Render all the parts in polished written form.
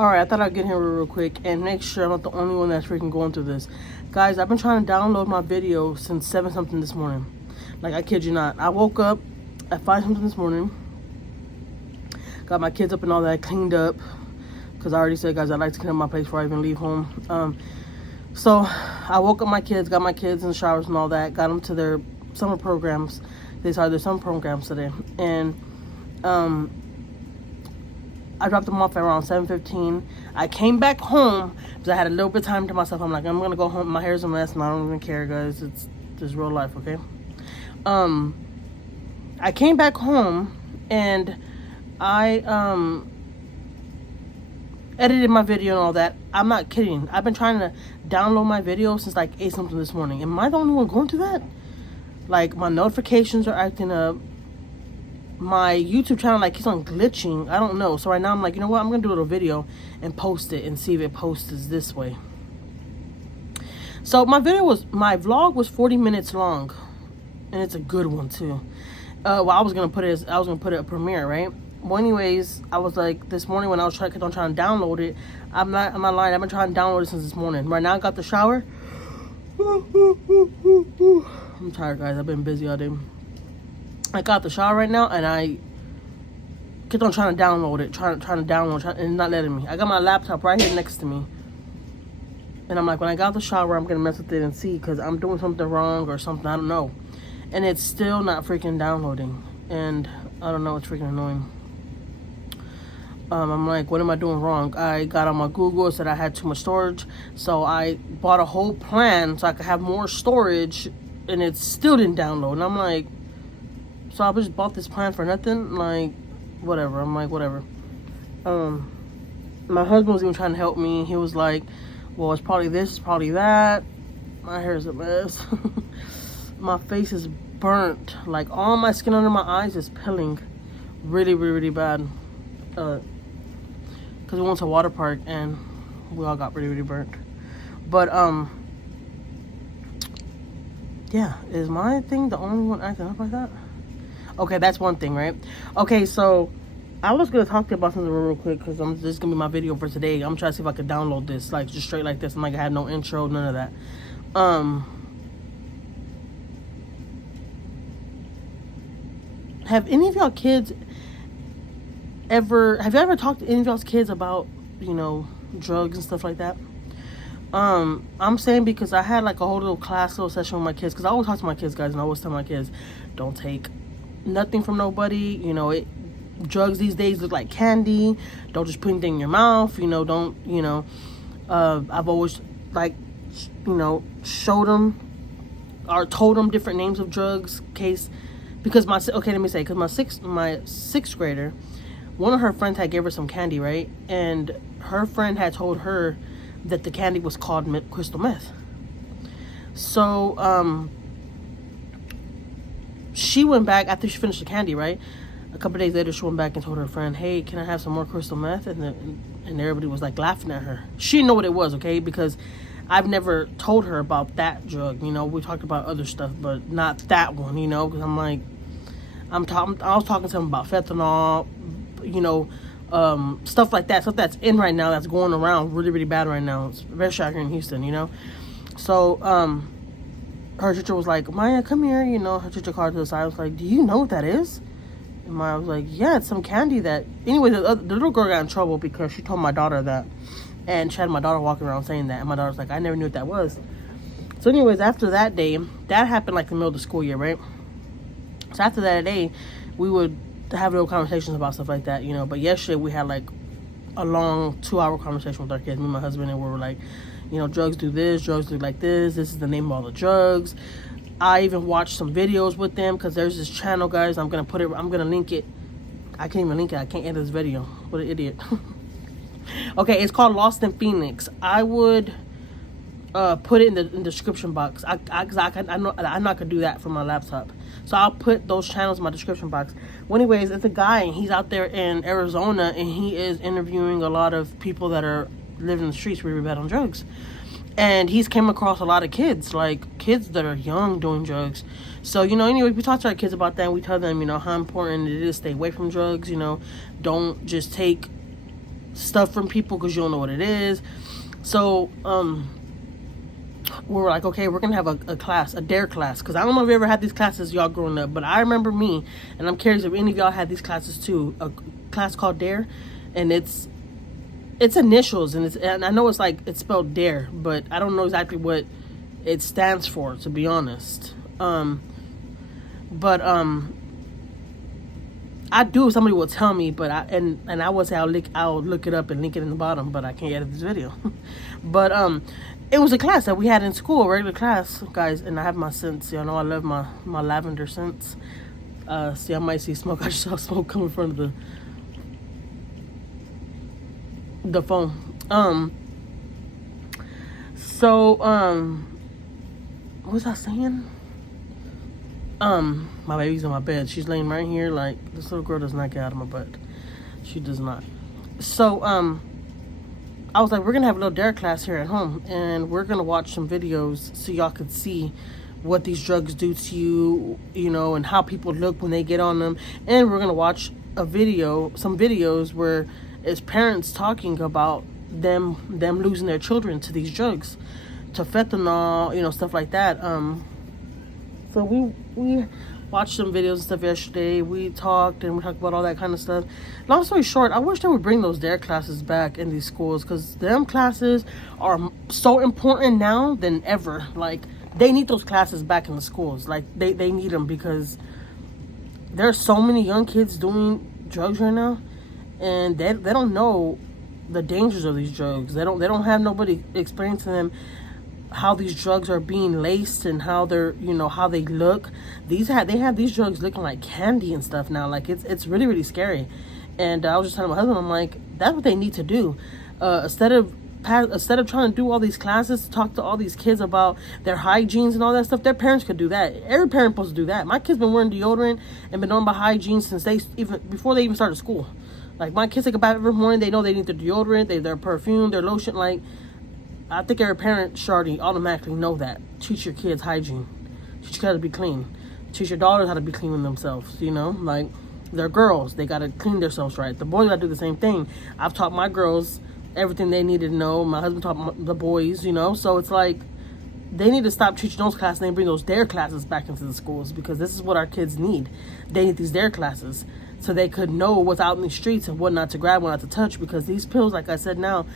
Alright, I thought I'd get here real quick and make sure I'm not the only one that's freaking going through this. Guys, I've been trying to download my video since 7 something this morning. Like, I kid you not. I woke up at 5 something this morning. Got my kids up and all that, cleaned up. Because I already said, guys, I like to clean up my place before I even leave home. So, I woke up my kids, got my kids in the showers and all that. Got them to their summer programs. They started their summer programs today. And, I dropped them off at around 7:15. I came back home because I had a little bit of time to myself. I'm like, I'm gonna go home. My hair's a mess and I don't even care, guys. It's just real life, okay? I came back home and I edited my video and all that. I'm not kidding. I've been trying to download my video since like 8 something this morning. Am I the only one going through that? Like, my notifications are acting up. My YouTube channel like keeps on glitching. I don't know. So right now I'm like, you know what? I'm gonna do a little video and post it and see if it posts this way. So my vlog was 40 minutes long, and it's a good one too. Well, I was gonna put it a premiere, right? Well, anyways, I was like, this morning when I was trying to download it, I'm not lying. I've been trying to download it since this morning. Right now I got the shower. I'm tired, guys. I've been busy all day. I got the shower right now, and I kept on trying to download it, trying to download, and not letting me. I got my laptop right here next to me, and I'm like, when I got the shower, I'm gonna mess with it and see, because I'm doing something wrong or something, I don't know, and it's still not freaking downloading, and I don't know, it's freaking annoying. I'm like, what am I doing wrong? I got on my Google, said I had too much storage, so I bought a whole plan so I could have more storage, and it still didn't download, and I'm like, so I just bought this plan for nothing? Like, whatever. I'm like, whatever. My husband was even trying to help me. He was like, well, it's probably this, it's probably that. My hair is a mess. My face is burnt. Like, all my skin under my eyes is peeling. Really, really, really bad. Because we went to a water park and we all got really, really burnt. But, yeah. Is my thing the only one acting up like that? Okay, that's one thing, right? Okay, so I was gonna talk to you about something real quick, because this is gonna be my video for today. I'm trying to see if I could download this, like, just straight like this. I'm like, I had no intro, none of that. Have any of y'all kids have you ever talked to any of y'all's kids about, you know, drugs and stuff like that? I'm saying because I had like a whole little session with my kids, because I always talk to my kids, guys, and I always tell my kids, don't take nothing from nobody. You know, drugs these days look like candy. Don't just put anything in your mouth. You know, don't, you know, I've always, like, you know, showed them or told them different names of drugs, because my sixth grader, one of her friends had gave her some candy, right? And her friend had told her that the candy was called crystal meth. So, she went back after she finished the candy, right? A couple days later, she went back and told her friend, hey, can I have some more crystal meth? And everybody was like laughing at her. She didn't know what it was, okay? Because I've never told her about that drug. You know, we talked about other stuff, but not that one, you know? Because I'm like, I was talking to them about fentanyl, you know, stuff like that, stuff that's in right now, that's going around really, really bad right now. It's very shocking in Houston, you know? So, her teacher was like, Maya, come here, you know. Her teacher called her to the side. I was like, do you know what that is? And Maya was like, yeah, it's some candy that... Anyway, the little girl got in trouble because she told my daughter that. And she had my daughter walking around saying that. And my daughter was like, I never knew what that was. So anyways, after that day, that happened like in the middle of the school year, right? So after that day, we would have little conversations about stuff like that, you know. But yesterday, we had like a long 2-hour conversation with our kids, me and my husband, and we were like, you know, drugs do this, drugs do like this is the name of all the drugs. I even watched some videos with them, because there's this channel, guys, I'm gonna link it. I can't even link it. I can't edit this video. What an idiot. Okay, it's called Lost in Phoenix. I would put it in the description box. Cause I'm not gonna do that from my laptop, so I'll put those channels in my description box. Well, anyways, it's a guy, and he's out there in Arizona, and he is interviewing a lot of people that are living in the streets really bad on drugs. And he's came across a lot of kids, like kids that are young doing drugs. So, you know, anyway, we talk to our kids about that, and we tell them, you know, how important it is to stay away from drugs. You know, don't just take stuff from people because you don't know what it is. So we were like, okay, we're gonna have a class, a dare class, because I don't know if you ever had these classes y'all growing up, but I remember me, and I'm curious if any of y'all had these classes too. A class called dare, and it's initials, and I know it's like it's spelled dare, but I don't know exactly what it stands for, to be honest. I do if somebody will tell me, but I would say I'll look it up and link it in the bottom, but I can't edit this video. But it was a class that we had in school, a regular class, guys, and I have my scents. Y'all know I love my lavender scents. See, I might see smoke. I just saw smoke coming from the phone. So what was I saying? My baby's on my bed. She's laying right here. Like, this little girl does not get out of my butt. She does not. So I was like, we're gonna have a little dare class here at home, and we're gonna watch some videos so y'all could see what these drugs do to you, you know, and how people look when they get on them. And we're gonna watch some videos where it's parents talking about them losing their children to these drugs, to fentanyl, you know, stuff like that. So we watched some videos and stuff yesterday. We talked about all that kind of stuff. Long story short, I wish they would bring those dare classes back in these schools, because them classes are so important now than ever. Like, they need those classes back in the schools. Like, they need them, because there's so many young kids doing drugs right now, and they don't know the dangers of these drugs. They don't have nobody experiencing them, how these drugs are being laced and how they're, you know, how they look. They have these drugs looking like candy and stuff now. Like, it's really, really scary. And I was just telling my husband, I'm like, that's what they need to do. Instead of trying to do all these classes to talk to all these kids about their hygienes and all that stuff, their parents could do that. Every parent supposed to do that. My kids been wearing deodorant and been knowing about hygiene since before they even started school. Like, my kids take a bath every morning. They know they need their deodorant, their perfume, their lotion. Like, I think every parent should already automatically know that. Teach your kids hygiene. Teach your kids how to be clean. Teach your daughters how to be clean with themselves, you know? Like, they're girls. They got to clean themselves right. The boys got to do the same thing. I've taught my girls everything they need to know. My husband taught the boys, you know? So it's like, they need to stop teaching those classes and bring those dare classes back into the schools, because this is what our kids need. They need these dare classes so they could know what's out in the streets and what not to grab, what not to touch. Because these pills, like I said, now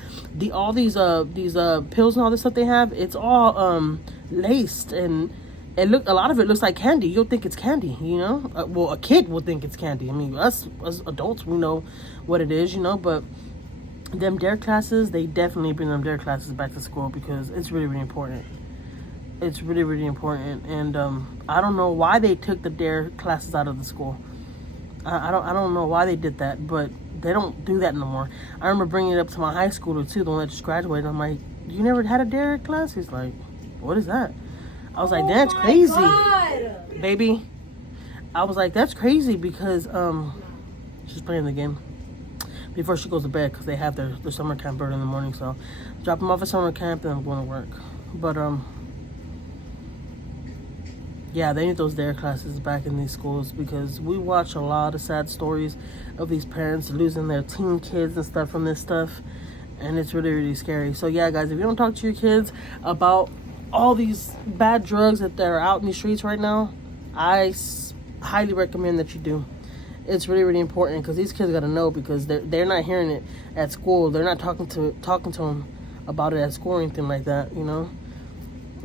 all these pills and all this stuff they have, it's all laced, and a lot of it looks like candy. You'll think it's candy, you know. Well, a kid will think it's candy. I mean, us as adults, we know what it is, you know. But them dare classes, they definitely bring them dare classes back to school, because it's really, really important. It's really, really important. And I don't know why they took the dare classes out of the school. I don't know why they did that, but they don't do that no more. I remember bringing it up to my high schooler too, the one that just graduated. I'm like, you never had a dare class? He's like, what is that? I was like, that's crazy, God, baby. I was like, that's crazy, because she's playing the game before she goes to bed, because they have their summer camp early in the morning. So drop them off at summer camp, then I'm going to work. But yeah, they need those dare classes back in these schools, because we watch a lot of sad stories of these parents losing their teen kids and stuff from this stuff, and it's really, really scary. So yeah, guys, if you don't talk to your kids about all these bad drugs that are out in the streets right now, I highly recommend that you do. It's really, really important, because these kids got to know, because they're not hearing it at school. They're not talking to them about it at school or anything like that, you know.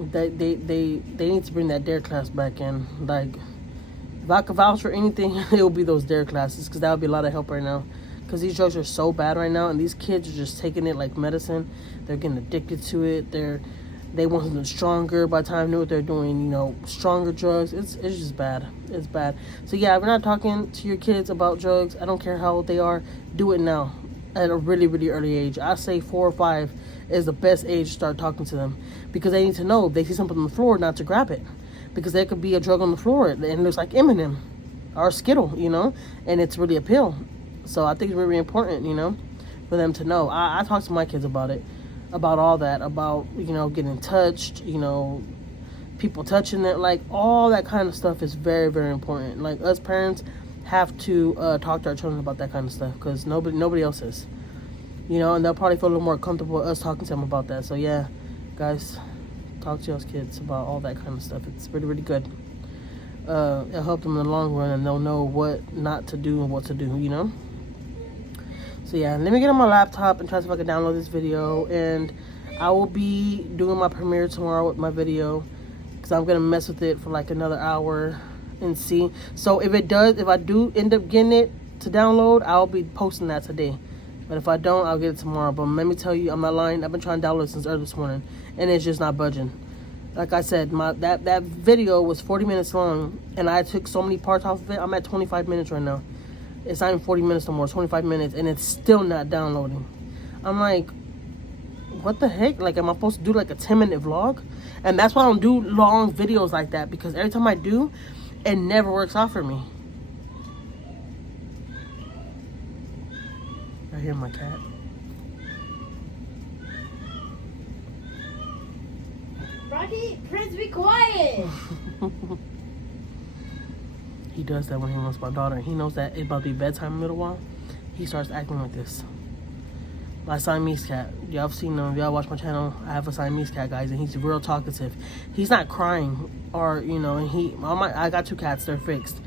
They need to bring that dare class back in. Like, if I could vouch for anything, it would be those dare classes, because that would be a lot of help right now, because these drugs are so bad right now, and these kids are just taking it like medicine. They're getting addicted to it. They want something stronger. By the time they know what they're doing, you know, stronger drugs. It's just bad. It's bad. So yeah, if you're not talking to your kids about drugs, I don't care how old they are, do it now at a really, really early age. I say 4 or 5 is the best age to start talking to them, because they need to know if they see something on the floor not to grab it, because there could be a drug on the floor and it looks like M&M or Skittle, you know, and it's really a pill. So I think it's really, really important, you know, for them to know. I talk to my kids about it, about all that, about, you know, getting touched, you know, people touching it, like all that kind of stuff is very, very important. Like, us parents have to talk to our children about that kind of stuff, because nobody else is. you know, and they'll probably feel a little more comfortable with us talking to them about that. So yeah, guys, talk to y'all's kids about all that kind of stuff. It's really, really good. It'll help them in the long run, and they'll know what not to do and what to do, you know. So yeah, let me get on my laptop and try to see if I can download this video, and I will be doing my premiere tomorrow with my video, because I'm gonna mess with it for like another hour and see. So if I do end up getting it to download, I'll be posting that today. But if I don't, I'll get it tomorrow. But let me tell you, I'm not lying. I've been trying to download it since early this morning, and it's just not budging. Like I said, that video was 40 minutes long, and I took so many parts off of it. I'm at 25 minutes right now. It's not even 40 minutes no more, 25 minutes, and it's still not downloading. I'm like, what the heck? Like, am I supposed to do like a 10-minute vlog? And that's why I don't do long videos like that, because every time I do, it never works out for me. I hear my cat. Rocky, Prince, be quiet. He does that when he wants my daughter. He knows that it's about to be bedtime in a little while. He starts acting like this. My Siamese cat. Y'all have seen him. Y'all watch my channel. I have a Siamese cat, guys, and he's real talkative. He's not crying, or you know. And I got 2 cats. They're fixed.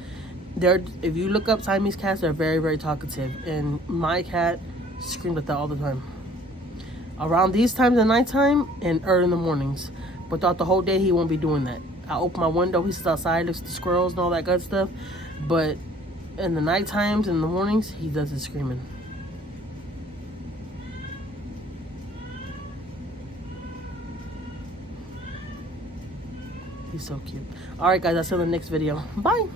If you look up Siamese cats, they're very, very talkative. And my cat screamed like that all the time. Around these times at nighttime and early in the mornings. But throughout the whole day, he won't be doing that. I open my window, he sits outside, looks at the squirrels and all that good stuff. But in the night times and in the mornings, he does his screaming. He's so cute. Alright guys, I'll see you in the next video. Bye!